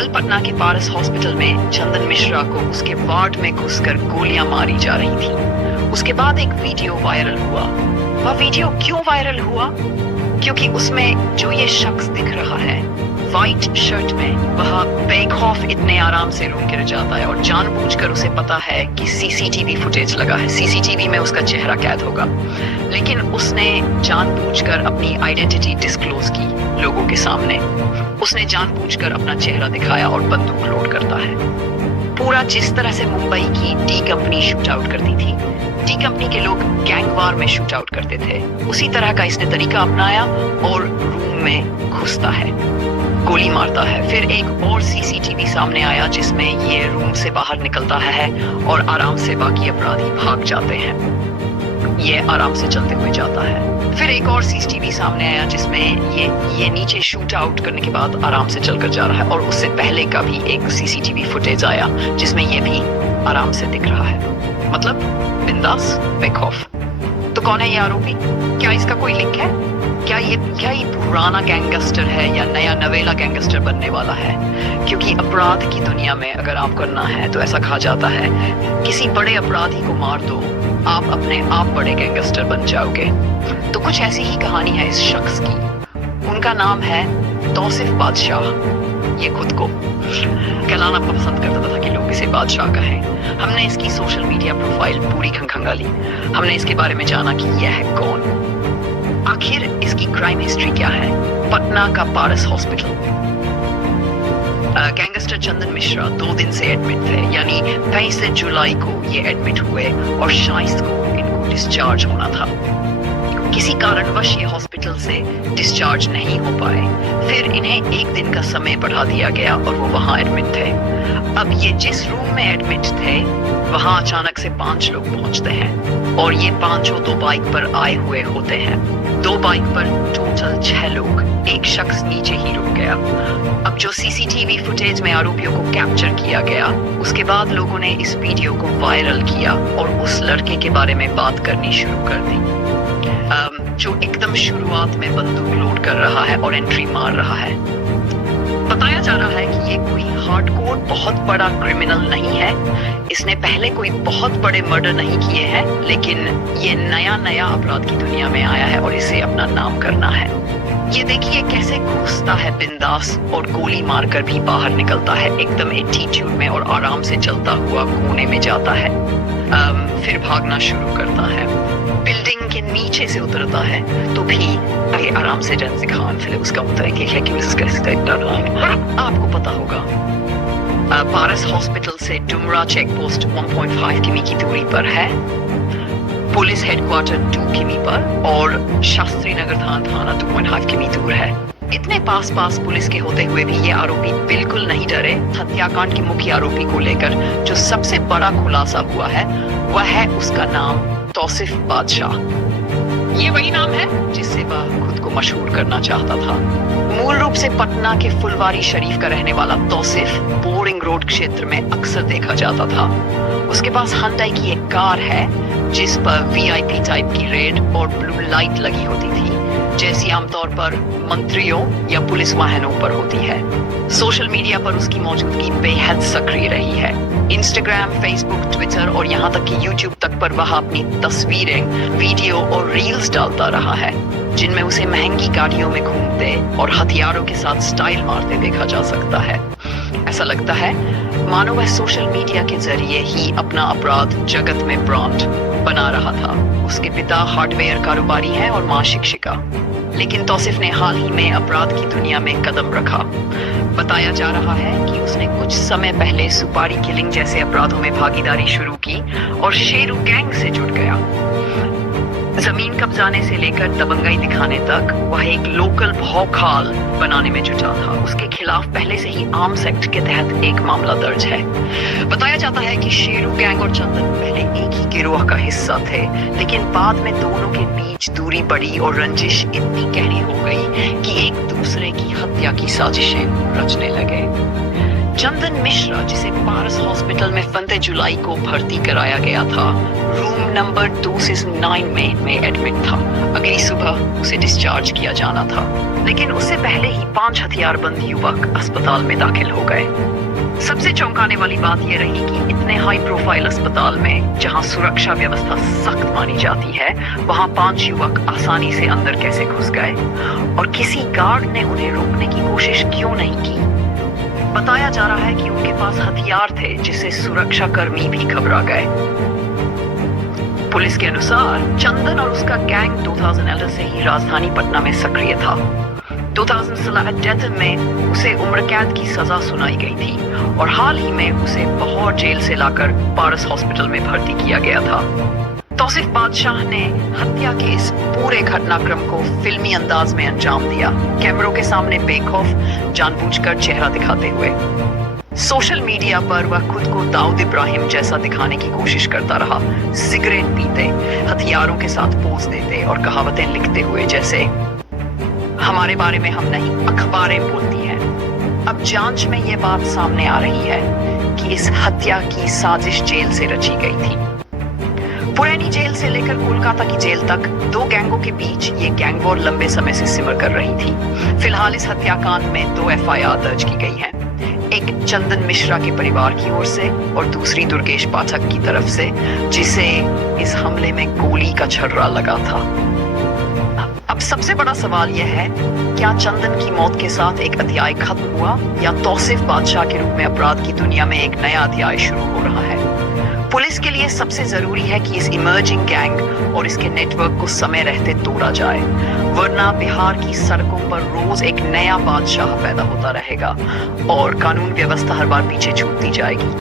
कल पटना के पारस हॉस्पिटल में चंदन मिश्रा को उसके वार्ड में घुसकर गोलियां मारी जा रही थी। उसके बाद एक वीडियो वायरल हुआ। वह वीडियो क्यों वायरल हुआ? क्योंकि उसमें जो ये शख्स दिख रहा है व्हाइट शर्ट में, वह बेखौफ इतने आराम से रूम गिर जाता है और जानबूझकर उसे पता है कि सीसीटीवी फुटेज लगा है, सीसीटीवी में उसका चेहरा कैद होगा, लेकिन उसने जानबूझकर अपनी आइडेंटिटी डिस्क्लोज की लोगों के सामने। उसने जानबूझकर अपना चेहरा दिखाया और बंदूक लोड करता है। पूरा जिस तरह से मुंबई की डी कंपनी शूट आउट करती थी, डी कंपनी के लोग गैंगवार में शूट आउट करते थे, उसी तरह का इसने तरीका अपनाया और रूम में घुसता है, गोली मारता है। फिर एक और सीसीटीवी सामने आया जिसमें ये रूम से बाहर निकलता है और आराम से बाकी अपराधी भाग जाते हैं। ये आराम से चलते हुए जाता है। फिर एक और सीसीटीवी सामने आया जिसमें ये नीचे शूट आउट करने के बाद आराम से चलकर जा रहा है, और उससे पहले का भी एक सीसीटीवी फुटेज आया जिसमें ये भी आराम से दिख रहा है, मतलब बिंदास, बेखौफ। तो कौन है ये आरोपी? क्या इसका कोई लिंक है? क्या ये पुराना गैंगस्टर है या नया नवेला गैंगस्टर बनने वाला है? क्योंकि अपराध की दुनिया में अगर आप करना है तो ऐसा कहा जाता है, किसी बड़े अपराधी को मार दो, आप अपने आप बड़े गैंगस्टर बन जाओगे। तो कुछ ऐसी ही कहानी है इस शख्स की। उनका नाम है तौसिफ बादशाह। ये खुद को कहलाना पसंद करता था कि लोग इसे बादशाह कहें। हमने इसकी सोशल मीडिया प्रोफाइल पूरी खंगाली। हमने इसके बारे में जाना कि यह है कौन, आखिर इसकी क्राइम हिस्ट्री क्या है। पटना का पारस हॉस्पिटल। गैंगस्टर चंदन मिश्रा 2 दिन से एडमिट थे, यानी 23 जुलाई को ये एडमिट हुए और 26 को इनको डिस्चार्ज होना था। किसी कारणवश ये हॉस्पिटल से डिस्चार्ज नहीं हो पाए। फिर इन्हें 1 दिन का समय बढ़ा दिया गया और वो वहां एडमिट थे। अब ये जिस रूम में एडमिट थे वहां अचानक से 5 लोग पहुंचते हैं और ये 5 2 बाइक पर आए हुए होते हैं। 2 बाइक पर टोटल 6 लोग, एक शख्स नीचे ही रुक गया। अब जो सीसीटीवी फुटेज में आरोपियों को कैप्चर किया गया, उसके बाद लोगों ने इस वीडियो को वायरल किया और उस लड़के के बारे में बात करनी शुरू कर दी, जो एकदम शुरुआत में बंदूक लोड कर रहा है और एंट्री मार रहा है। बताया जा रहा है कि ये कोई हार्डकोर बहुत बड़ा क्रिमिनल नहीं है, इसने पहले कोई बहुत बड़े मर्डर नहीं किए हैं, लेकिन ये नया अपराध की दुनिया में आया है और इसे अपना नाम करना है। ये देखिए कैसे घुसता है बिंदास और गोली मारकर भी बाहर निकलता है, एकदम एटीट्यूड में, और आराम से चलता हुआ कोने में जाता है। फिर भागना शुरू करता है, बिल्डिंग के नीचे से उतरता है तो भी ये आराम से जन सिखान फिर उसका उतरेंगे है कि आपको पता होगा। पारस हॉस्पिटल से डुमरा चेक पोस्ट 1.5 किमी की दूरी पर है, पुलिस हेडक्वार्टर 2 किमी पर और शास्त्री नगर थाना 2.5 किमी दूर है। इतने पास पुलिस के होते हुए भी ये आरोपी बिल्कुल नहीं डरे। हत्याकांड के मुख्य आरोपी को लेकर जो सबसे बड़ा खुलासा हुआ है वह है उसका नाम तौसिफ बादशाह। ये वही नाम है जिससे वह खुद को मशहूर करना चाहता था। मूल रूप से पटना के फुलवारी शरीफ का रहने वाला तौसिफ बोरिंग रोड क्षेत्र में अक्सर देखा जाता था। उसके पास हांडई की एक कार है जिस पर वीआईपी टाइप की रेड और ब्लू लाइट लगी होती थी, जैसी आमतौर पर मंत्रियों या पुलिस वाहनों पर होती है। सोशल मीडिया पर उसकी मौजूदगी बेहद सक्रिय रही है। इंस्टाग्राम, फेसबुक, ट्विटर और यहाँ तक कि यूट्यूब तक पर वह अपनी तस्वीरें, वीडियो और रील्स डालता रहा है, जिनमें उसे महंगी गाड़ियों में घूमते और हथियारों के साथ स्टाइल मारते देखा जा सकता है। ऐसा लगता है मानो वह सोशल मीडिया के जरिए ही अपना अपराध जगत में ब्रांड बना रहा था। उसके पिता हार्डवेयर कारोबारी हैं और मां शिक्षिका, लेकिन तौसिफ ने हाल ही में अपराध की दुनिया में कदम रखा। बताया जा रहा है कि उसने कुछ समय पहले सुपारी किलिंग जैसे अपराधों में भागीदारी शुरू की और शेरू गैंग से जुड़ गया। जमीन कब्जाने से लेकर दबंगई दिखाने तक वह एक लोकल भौकाल बनाने में जुटा था। उसके खिलाफ पहले से ही आर्म्स एक्ट के तहत एक मामला दर्ज है। बताया जाता है कि शेरू गैंग और चंदन पहले एक ही गिरोह का हिस्सा थे, लेकिन बाद में दोनों के बीच दूरी बढ़ी और रंजिश इतनी गहरी हो गई कि एक दूसरे की हत्या की साजिशें रचने लगे। चंदन मिश्रा, जिसे पारस हॉस्पिटल में 15 जुलाई को भर्ती कराया गया था, रूम नंबर 269 में एडमिट था। अगली सुबह उसे डिस्चार्ज किया जाना था, लेकिन उससे पहले ही 5 हथियारबंद युवक अस्पताल में दाखिल हो गए। सबसे चौंकाने वाली बात यह रही कि इतने हाई प्रोफाइल अस्पताल में, जहां सुरक्षा व्यवस्था सख्त मानी जाती है, वहां 5 युवक आसानी से अंदर कैसे घुस गए और किसी गार्ड ने उन्हें रोकने की कोशिश क्यों नहीं की। बताया जा रहा है कि उनके पास हथियार थे, जिससे सुरक्षा कर्मी भी घबरा गए। पुलिस के अनुसार चंदन और उसका गैंग 2011 से ही राजधानी पटना में सक्रिय था। 2017 में उसे उम्र कैद की सजा सुनाई गई थी और हाल ही में उसे लाहौर जेल से लाकर पारस हॉस्पिटल में भर्ती किया गया था। तौसीफ बादशाह ने हत्या के इस पूरे घटनाक्रम को फिल्मी अंदाज में अंजाम दिया, कैमरों के सामने बेखौफ, जानबूझकर चेहरा दिखाते हुए। सोशल मीडिया पर वह खुद को दाऊद इब्राहिम जैसा दिखाने की कोशिश करता रहा, सिगरेट पीते, हथियारों के साथ पोज देते और कहावतें लिखते हुए, जैसे हमारे बारे में हम नहीं, अखबारें बोलती हैं। अब जांच में यह बात सामने आ रही है कि इस हत्या की साजिश जेल से रची गई थी। पुरानी जेल से लेकर कोलकाता की जेल तक 2 गैंगों के बीच ये गैंग वॉर लंबे समय से सिमर कर रही थी। फिलहाल इस हत्याकांड में 2 FIR दर्ज की गई हैं, एक चंदन मिश्रा के परिवार की ओर से और दूसरी दुर्गेश पाठक की तरफ से, जिसे इस हमले में गोली का छर्रा लगा था। अब सबसे बड़ा सवाल यह है, क्या चंदन की मौत के साथ एक अध्याय खत्म हुआ या तौसीफ बादशाह के रूप में अपराध की दुनिया में एक नया अध्याय शुरू हो रहा है? पुलिस के लिए सबसे जरूरी है कि इस इमर्जिंग गैंग और इसके नेटवर्क को समय रहते तोड़ा जाए, वरना बिहार की सड़कों पर रोज एक नया बादशाह पैदा होता रहेगा और कानून व्यवस्था हर बार पीछे छूटती जाएगी।